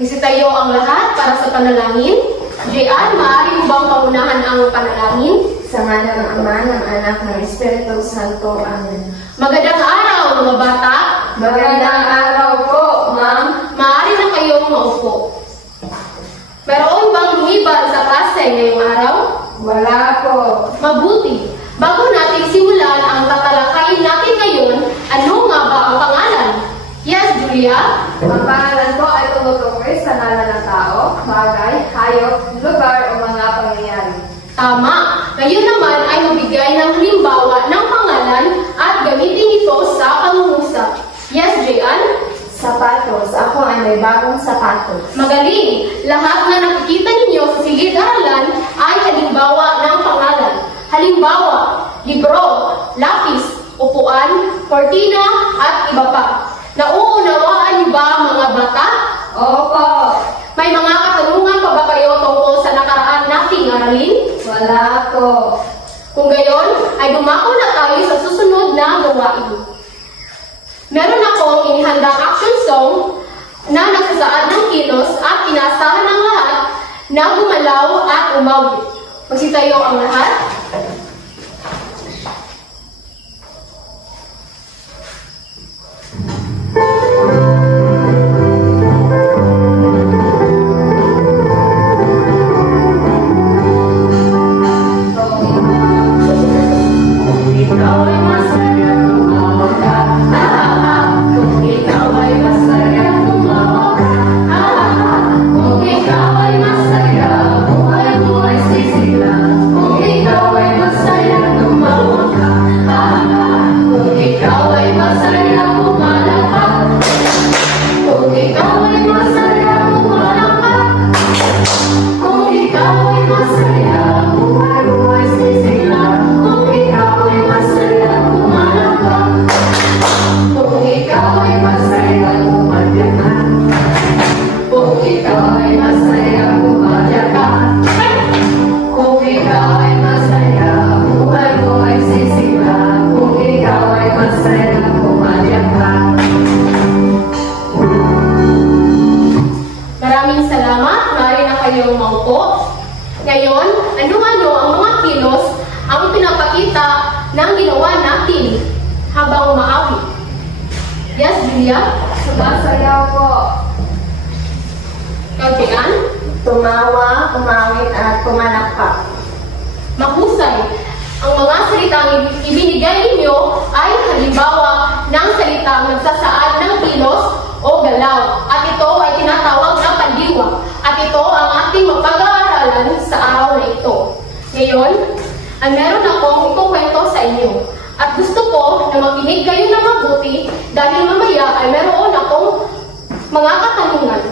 Isitayo ang lahat para sa panalangin. Jian, maaari mo bang paunahan ang panalangin? Sa ngalan ng Ama, ng Anak, ng Espiritu Santo. Amen. Magandang araw, mga bata. Magandang araw po, ma'am. Maaari na kayong maupo. Meron bang lumiban sa klase ngayong araw? Wala po. Mabuti. Bago natin simulan ang tatalakayin natin ngayon, ano nga ba ang pangalan? Yes, Julia? Ang pangalan po ay tumutukoy sa ngalan ng tao, bagay, hayop, lugar o mga pangyayari. Tama. Ngayon naman ay magbigay ng halimbawa ng pangalan at gamitin ito sa pangungusap. Yes, Jian? Sapatos. Ako ay may bagong sapatos. Magaling! Lahat na nakikita ninyo sa silid-aralan ay halimbawa ng pangalan. Halimbawa, libro, lapis, upuan, kortina, at iba pa. Nauunawaan niyo ba mga bata? Opo. May mga katanungan pa ba kayo tungkol sa nakaraan nating aralin? Wala po. Kung gayon, ay dumako na tayo sa susunod na gawain. Meron akong inihandang action song na nagsasaad ng kilos at inasahan ng lahat na gumalaw at umawit. Magsitayo ang lahat. Maraming salamat. Maaari na kayong maupo. Ngayon, ano-ano ang mga kilos ang pinapakita ng ginawa natin habang umaawit? Yes, Julia? Sumasayaw po. Kajian? Tumawa, umawit at pumalakpak. Mahusay. Ang mga salitang ibinigay ninyo ay halimbawa ng salitang nagsasaad ng kilos o galaw. At ito ay tinatawag na pandiwa. At ito ang ating mapag-aaralan sa araw na ito. Ngayon, ay meron akong ikukwento sa inyo. At gusto ko na makinig kayo na mabuti dahil mamaya ay meron akong mga katanungan.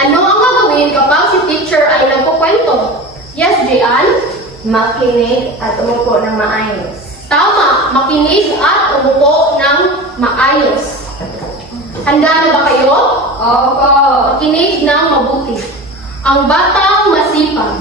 Ano ang gagawin kapag si teacher ay nagkukwento? Yes, Jian? Makinig at umupo ng maayos. Tama, makinig at umupo ng maayos. Handa na ba kayo? Opo. Makinig ng mabuti. Ang batang masipag.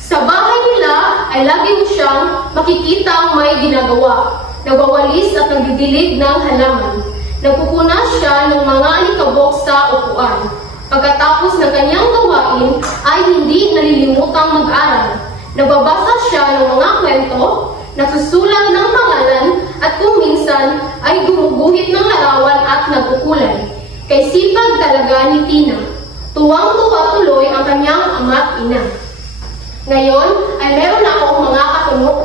Sa bahay nila ay lagi mo siyang makikitang may ginagawa. Nagwawalis at nagdidilig ng halaman. Nagpupunas siya ng mga alikabok sa upuan. Pagkatapos ng kanyang gawain ay hindi nalilimutang mag-aral. Nagbabasa siya ng mga kwento, nagsusulat ng pangalan, at kung minsan ay gumuguhit ng larawan at nagkukulay. Kay sipag talaga ni Tina. Tuwang-tuwa tuloy ang kanyang ama't ina. Ngayon ay meron akong mga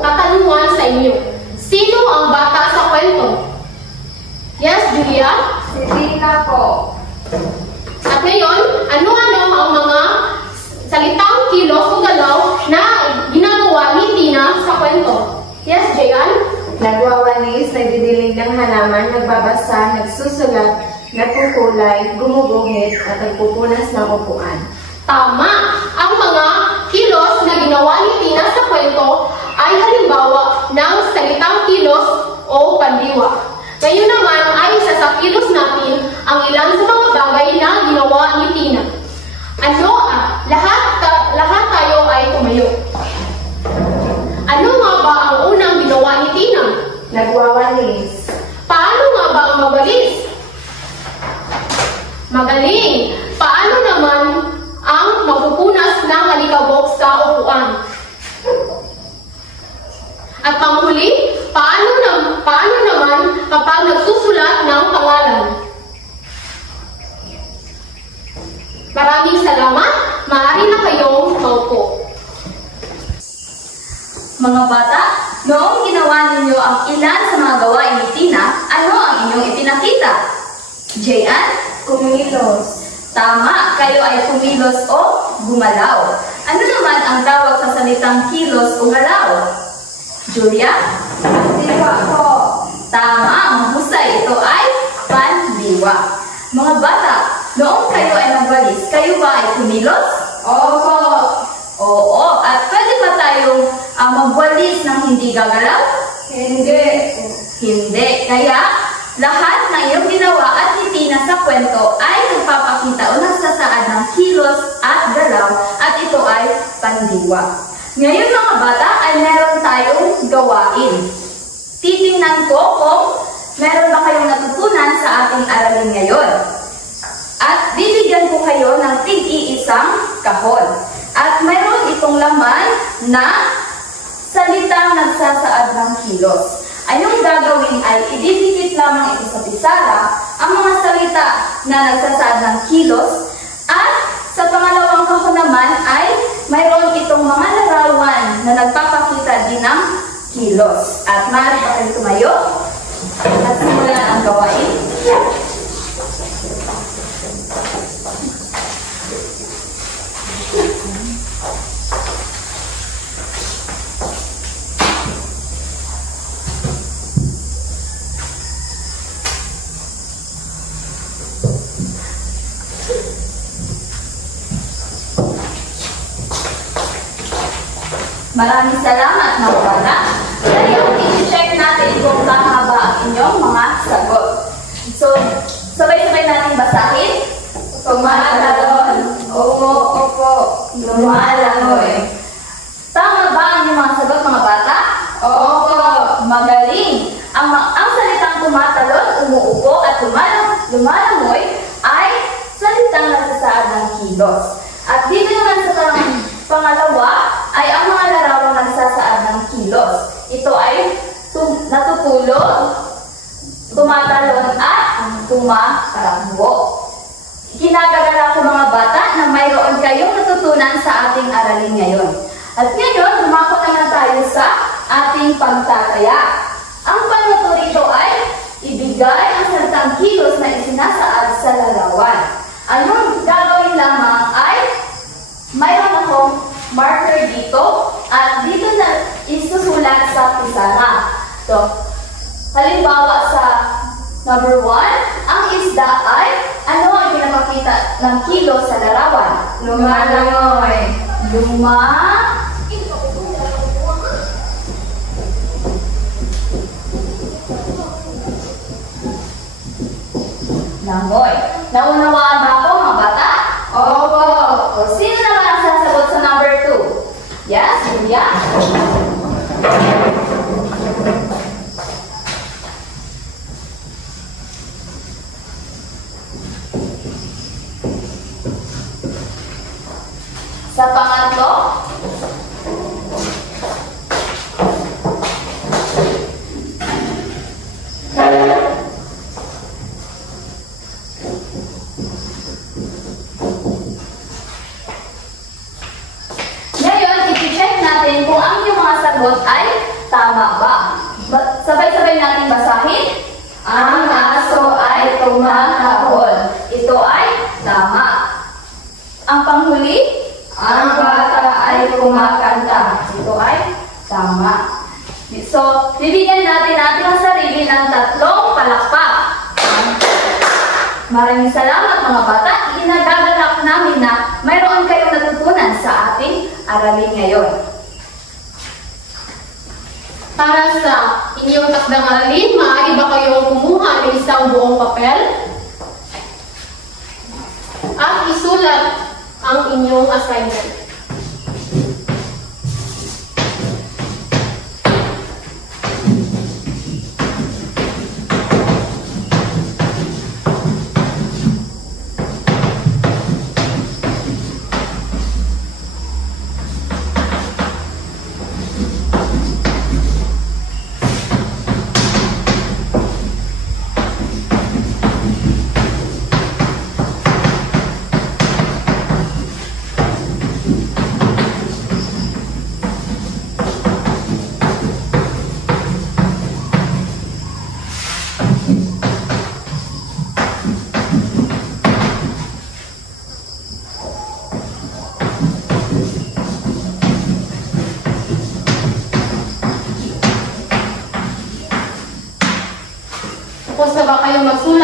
katanungan sa inyo. Sino ang bata sa kwento? Yes, Julia? Si Tina po. At ngayon, ano-ano ang mga salitang kilos o galaw na ginagawa ni Tina sa kwento? Yes, Jian? Nagwawalis, nagdidilig ng halaman, nagbabasa, nagsusulat, nagkukulay, gumuguhit, at nagpupunas ng upuan. Tama! Ang mga kilos na ginawa ni Tina sa kwento ay halimbawa ng salitang kilos o pandiwa. Ngayon naman ay isasakilos natin ang ilan sa mga bagay na ginawa ni Tina. Lahat tayo ay tumayo. Ano nga ba ang unang ginawa ni Tina? Nagwawalis. Paano nga ba ang magwalis? Magaling! Maraming salamat. Maaari na kayong maupo. Mga bata, noong ginawa ninyo ang ilan sa mga gawain ni Tina, ano ang inyong ipinakita? Jayan? Kumilos. Tama, kayo ay kumilos o gumalaw. Ano naman ang tawag sa salitang kilos o galaw? Julia? Diwa po. Tama, mahusay. Ito ay pandiwa. Mga bata, noong kayo ay nagwalis, kayo ba ay kumilos? Opo. Oo, at pwede ba tayong magwalis ng hindi gagalaw? Hindi. Hindi. Kaya, lahat ng iyong ginawa at Tina sa kwento ay nagpapakita o nagsasaad ng kilos at galaw at ito ay pandiwa. Ngayon mga bata ay meron tayong gawain. Titingnan ko kung meron ba kayong natutunan sa ating aralin ngayon. At bibigyan ko kayo ng tig-iisang kahon. At mayroon itong laman na salitang nagsasaad ng kilos. Anong gagawin ay ididikit lamang ito sa pisara ang mga salita na nagsasaad ng kilos at sa pangalawang kahon naman ay mayroon itong mga larawan na nagpapakita din ng kilos. At maaari pa kayo tumayo at simulan ang gawain. Maraming salamat mga bata. Ngayon, i-check natin kung tama ba ang inyong mga sagot. So, sabay-sabay natin basahin. Tumatalon. Opo. Lumalangoy. Tama ba ang inyong mga sagot mga bata? Opo. Magaling. Ang salitang tumatalon, umuupo at lumalangoy ay salitang nagsasaad ng kilos. At dito naman sa pangalawa ay ang mga larawang nagsasaad ng kilos. Ito ay natutulog, tumatalon at tumatakbo. Kinagagala ko mga bata na mayroon kayong natutunan sa ating aralin ngayon. At ngayon, lumako naman tayo sa ating pagtataya. Ang pagluto rito ay ibigay ang salitang kilos na isinasaad sa larawan. Anong gagawin lamang ay mayroon akong marker dito at dito na isusulat sa pisara. So, halimbawa sa number 1, ang isda ay ano ang pinapakita ng kilos sa larawan? Lumalangoy. Langoy. Naunawaan ba ako mga bata? Opo. O, sino naman ang sasagot sa number 2? Yes, Julia? Sa pangatlo? Ngayon, i-check natin kung ang inyong mga sagot ay tama ba. Sabay-sabay natin basahin. Ang aso ay tumatahol. Ito ay tama. Ang panghuli, ang bata ay kumakanta. Ito ay tama. So, bibigyan natin ang sarili ng 3 palakpak. Maraming salamat mga bata. Inagagalak namin na mayroon kayong natutunan sa ating aralin ngayon. Para sa inyong takdang aralin, maaari ba kayong kumuha ng isang buong papel at isulat ang inyong assignment.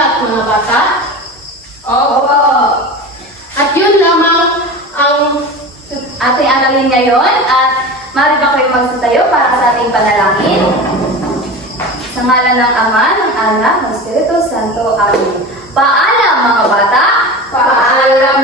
lahat, mga bata? Opo. At yun lamang ang Ating aralin ngayon at maaari ba kayo magsitayo para sa ating panalangin? Sa ngalan ng Ama, ng Anak, ng Espiritu Santo. Amen. Paalam mga bata! Paalam